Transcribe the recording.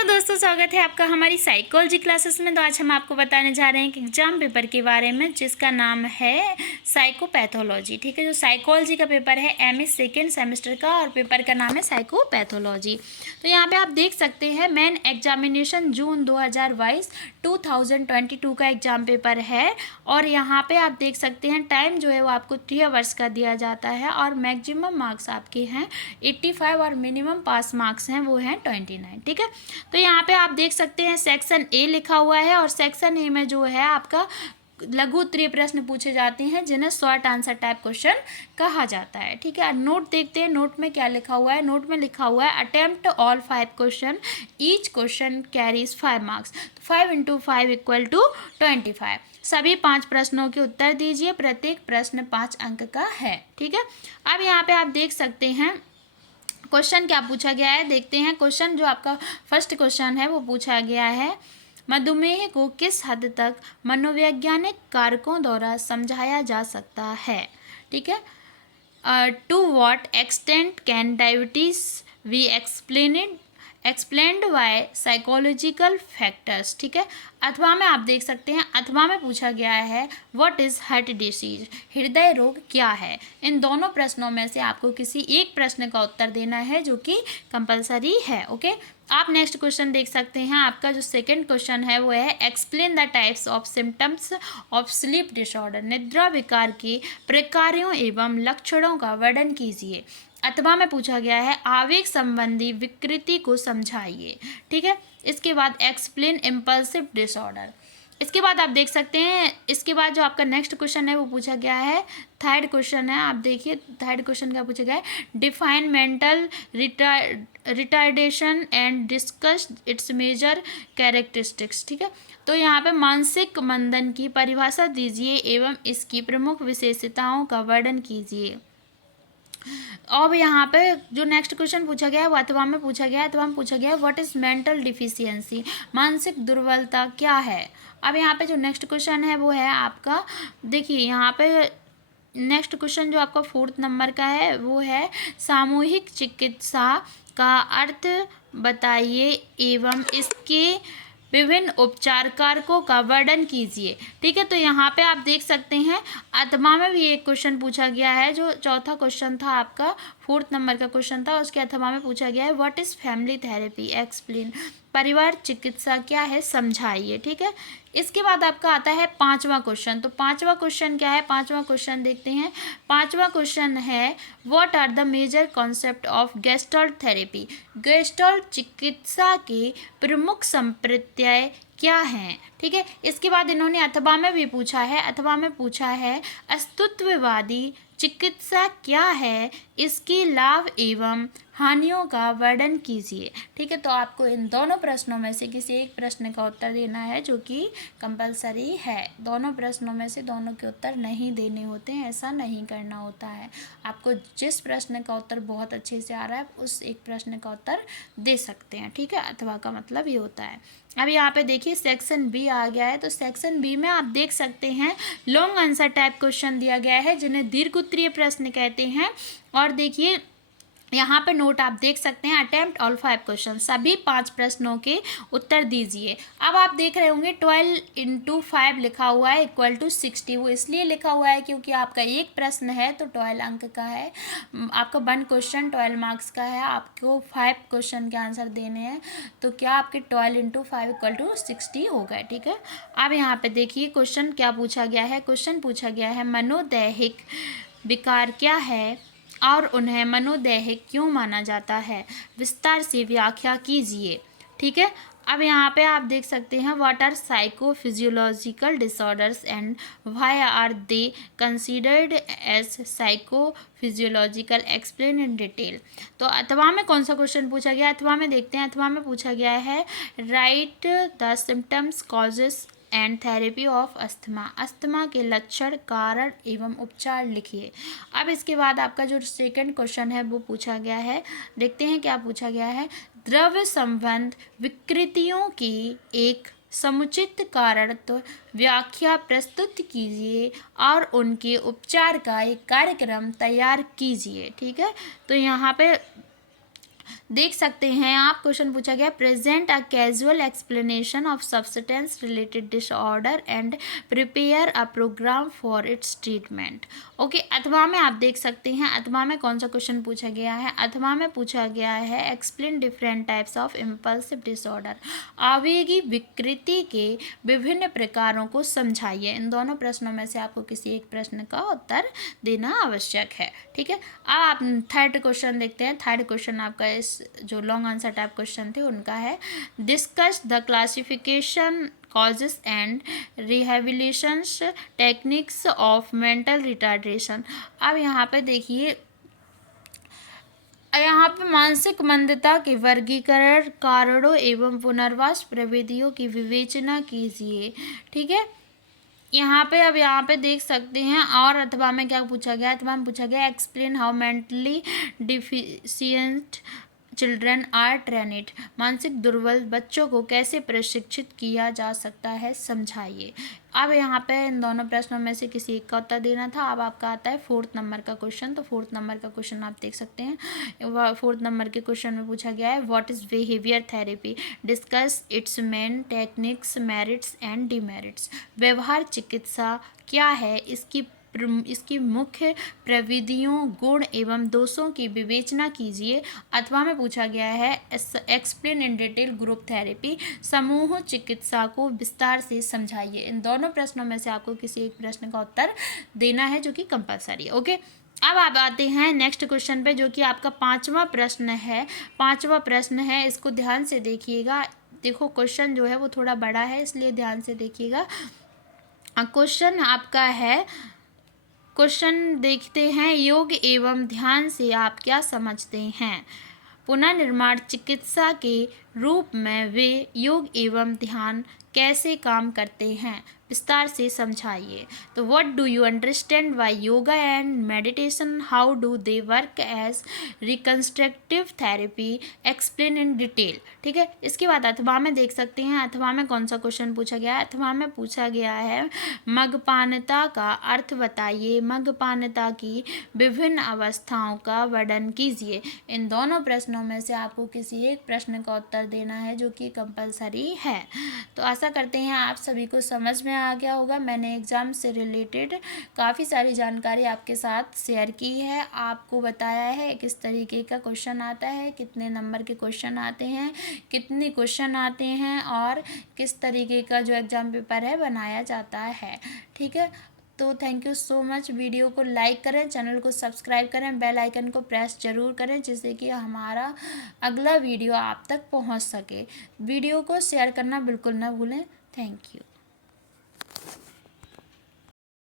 Hello दोस्तों, स्वागत है आपका हमारी साइकोलॉजी क्लासेस में। तो आज हम आपको बताने जा रहे हैं कि एग्जाम पेपर के बारे में, जिसका नाम है साइकोपैथोलॉजी। ठीक है, जो साइकोलॉजी का पेपर है एमए सेकेंड सेमेस्टर का, और पेपर का नाम है साइकोपैथोलॉजी। तो यहाँ पे आप देख सकते हैं मेन एग्जामिनेशन जून 2022 का एग्जाम पेपर है। और यहाँ पे आप देख सकते हैं टाइम जो है वो आपको 3 आवर्स का दिया जाता है, और मैक्सिमम मार्क्स आपके हैं 85 और मिनिमम पास मार्क्स हैं वो हैं 29। ठीक है, तो यहाँ पे आप देख सकते हैं सेक्शन ए लिखा हुआ है, और सेक्शन ए में जो है आपका लघु उत्तरीय प्रश्न पूछे जाते हैं, जिन्हें शॉर्ट आंसर टाइप क्वेश्चन कहा जाता है। ठीक है, नोट देखते हैं नोट में क्या लिखा हुआ है। नोट में लिखा हुआ है attempt all 5 question, each question carries 5 marks. 5 × 5 = 25। सभी 5 प्रश्नों के उत्तर दीजिए, प्रत्येक प्रश्न 5 अंक का है। ठीक है, अब यहाँ पे आप देख सकते हैं क्वेश्चन क्या पूछा गया है, देखते हैं। क्वेश्चन जो आपका फर्स्ट क्वेश्चन है वो पूछा गया है, मधुमेह को किस हद तक मनोवैज्ञानिक कारकों द्वारा समझाया जा सकता है। ठीक है, to what extent can diabetes be explained by psychological factors. ठीक है, अथवा में आप देख सकते हैं, अथवा में पूछा गया है व्हाट इज़ हार्ट डिसीज, हृदय रोग क्या है। इन दोनों प्रश्नों में से आपको किसी एक प्रश्न का उत्तर देना है, जो कि कंपलसरी है। ओके, आप नेक्स्ट क्वेश्चन देख सकते हैं। आपका जो सेकंड क्वेश्चन है वो है explain the types of symptoms of sleep disorder, निद्रा विकार के प्रकारों एवं लक्षणों का वर्णन कीजिए। अथवा में पूछा गया है आवेग संबंधी विकृति को समझाइए। ठीक है, इसके बाद एक्सप्लेन इम्पल्सिव डिसऑर्डर। इसके बाद आप देख सकते हैं, इसके बाद जो आपका नेक्स्ट क्वेश्चन है वो पूछा गया है, थर्ड क्वेश्चन है। आप देखिए थर्ड क्वेश्चन क्या पूछा गया है, define mental retardation and discuss its major characteristics. ठीक है, तो यहाँ पे मानसिक मंदन की परिभाषा दीजिए एवं इसकी प्रमुख विशेषताओं का वर्णन कीजिए। अब यहाँ पे जो नेक्स्ट क्वेश्चन पूछा गया है वो अथवा में पूछा गया है। अथवा में पूछा गया है व्हाट इज मेंटल डिफिशियंसी, मानसिक दुर्बलता क्या है। अब यहाँ पे जो नेक्स्ट क्वेश्चन है वो है आपका, देखिए यहाँ पे नेक्स्ट क्वेश्चन जो आपका 4th नंबर का है वो है सामूहिक चिकित्सा का अर्थ बताइए एवं इसके विभिन्न उपचार कारकों का वर्णन कीजिए। ठीक है, तो यहाँ पे आप देख सकते हैं अथवा में भी एक क्वेश्चन पूछा गया है, जो चौथा क्वेश्चन था आपका 4th नंबर का क्वेश्चन था। उसके अथवा में पूछा गया है what is family therapy, explain, परिवार चिकित्सा क्या है समझाइए। ठीक है, इसके बाद आपका आता है 5वां क्वेश्चन। तो 5वां क्वेश्चन क्या है, 5वां क्वेश्चन देखते हैं। 5वां क्वेश्चन है what are the major concept of gestalt therapy, gestalt चिकित्सा के प्रमुख संप्रत्यय क्या हैं। ठीक है, इसके बाद इन्होंने अथवा में भी पूछा है। अथवा में पूछा है अस्तित्ववादी चिकित्सा क्या है, इसके लाभ एवं हानियों का वर्णन कीजिए। ठीक है, तो आपको इन दोनों प्रश्नों में से किसी एक प्रश्न का उत्तर देना है, जो कि कंपलसरी है। दोनों प्रश्नों में से दोनों के उत्तर नहीं देने होते हैं, ऐसा नहीं करना होता है। आपको जिस प्रश्न का उत्तर बहुत अच्छे से आ रहा है उस एक प्रश्न का उत्तर दे सकते हैं। ठीक है, अथवा का मतलब ये होता है। अब यहाँ पे देखिए सेक्शन बी आ गया है। तो सेक्शन बी में आप देख सकते हैं लॉन्ग आंसर टाइप क्वेश्चन दिया गया है, जिन्हें दीर्घ उत्तरीय प्रश्न कहते हैं। और देखिए यहाँ पे नोट आप देख सकते हैं अटेम्प्ट ऑल 5 क्वेश्चन, सभी 5 प्रश्नों के उत्तर दीजिए। अब आप देख रहे होंगे 12 × 5 लिखा हुआ है = 60। वो इसलिए लिखा हुआ है क्योंकि आपका एक प्रश्न है तो 12 अंक का है, आपका 1 क्वेश्चन 12 मार्क्स का है, आपको 5 क्वेश्चन के आंसर देने हैं। तो क्या आपके 12 × 5 = 60 हो गए। ठीक है, अब यहाँ पे देखिए क्वेश्चन क्या पूछा गया है। क्वेश्चन पूछा गया है मनोदैहिक विकार क्या है और उन्हें मनोदैहिक क्यों माना जाता है, विस्तार से व्याख्या कीजिए। ठीक है, अब यहाँ पे आप देख सकते हैं what are psychophysiological disorders and why are they considered as psychophysiological, explain in detail. तो अथवा में कौन सा क्वेश्चन पूछा गया, अथवा में देखते हैं। अथवा में पूछा गया है right the symptoms causes and therapy of asthma, asthma के लक्षण, कारण एवं उपचार लिखिए। अब इसके बाद आपका जो सेकंड क्वेश्चन है वो पूछा गया है, देखते हैं क्या पूछा गया है। द्रव्य संबंध विकृतियों की एक समुचित कारण तो व्याख्या प्रस्तुत कीजिए और उनके उपचार का एक कार्यक्रम तैयार कीजिए। ठीक है, तो यहाँ पे देख सकते हैं आप, क्वेश्चन पूछा गया present a casual explanation of substance related disorder and prepare a program for its treatment. Okay, अथवा में आप देख सकते हैं, अथवा में कौन सा क्वेश्चन पूछा गया है, अथवा में पूछा गया है explain different types of impulsive disorder, आवेगी विकृति के विभिन्न प्रकारों को समझाइए। इन दोनों प्रश्नों में से आपको किसी एक प्रश्न का उत्तर देना आवश्यक है। ठीक है, अब आप थर्ड क्वेश्चन देखते हैं। थर्ड क्वेश्चन आपका इस जो लॉन्ग आंसर टाइप क्वेश्चन थे उनका है, discuss the classification causes and rehabilitations techniques of mental retardation। अब यहाँ पे देखिए, यहाँ पे मानसिक मंदता के वर्गीकरण, कारणों एवं पुनर्वास प्रविधियों की विवेचना कीजिए। ठीक है, यहाँ पे अब यहाँ पे देख सकते हैं। और अथवा में क्या पूछा गया, अथवा में पूछा गया explain how mentally deficient children are trained, मानसिक दुर्बल बच्चों को कैसे प्रशिक्षित किया जा सकता है, समझाइए। अब यहाँ पे इन दोनों प्रश्नों में से किसी एक का उत्तर देना था। अब आपका आता है फोर्थ नंबर का क्वेश्चन। तो फोर्थ नंबर का क्वेश्चन आप देख सकते हैं। फोर्थ नंबर के क्वेश्चन में पूछा गया है what is behaviour therapy, discuss it's main techniques, merits and demerits. व्यवहार चिकित्सा क्या है, इसकी मुख्य प्रविधियों, गुण एवं दोषों की विवेचना कीजिए। अथवा में पूछा गया है explain in detail group therapy, समूह चिकित्सा को विस्तार से समझाइए। इन दोनों प्रश्नों में से आपको किसी एक प्रश्न का उत्तर देना है जो कि कंपलसरी है। ओके, अब आप आते हैं नेक्स्ट क्वेश्चन पे, जो कि आपका पांचवा प्रश्न है। पांचवा प्रश्न है, इसको ध्यान से देखिएगा। देखो क्वेश्चन जो है वो थोड़ा बड़ा है, इसलिए ध्यान से देखिएगा। क्वेश्चन आपका है, क्वेश्चन देखते हैं, योग एवं ध्यान से आप क्या समझते हैं। पुनर्निर्माण चिकित्सा के रूप में वे योग एवं ध्यान कैसे काम करते हैं, विस्तार से समझाइए। तो what do you understand by yoga and meditation, how do they work as reconstructive therapy, explain in detail. ठीक है, इसके बाद अथवा में देख सकते हैं। अथवा में कौन सा क्वेश्चन पूछा गया है, अथवा में पूछा गया है मगपानता का अर्थ बताइए, मगपानता की विभिन्न अवस्थाओं का वर्णन कीजिए। इन दोनों प्रश्नों में से आपको किसी एक प्रश्न का उत्तर देना है जो कि कंपलसरी है। तो आशा करते हैं आप सभी को समझ में आ गया होगा। मैंने एग्ज़ाम से रिलेटेड काफ़ी सारी जानकारी आपके साथ शेयर की है, आपको बताया है किस तरीके का क्वेश्चन आता है, कितने नंबर के क्वेश्चन आते हैं, कितने क्वेश्चन आते हैं और किस तरीके का जो एग्ज़ाम पेपर है बनाया जाता है। ठीक है, तो thank you so much. Video को लाइक करें, चैनल को सब्सक्राइब करें, बेल आइकन को प्रेस जरूर करें जिससे कि हमारा अगला वीडियो आप तक पहुंच सके। वीडियो को शेयर करना बिल्कुल ना भूलें। Thank you.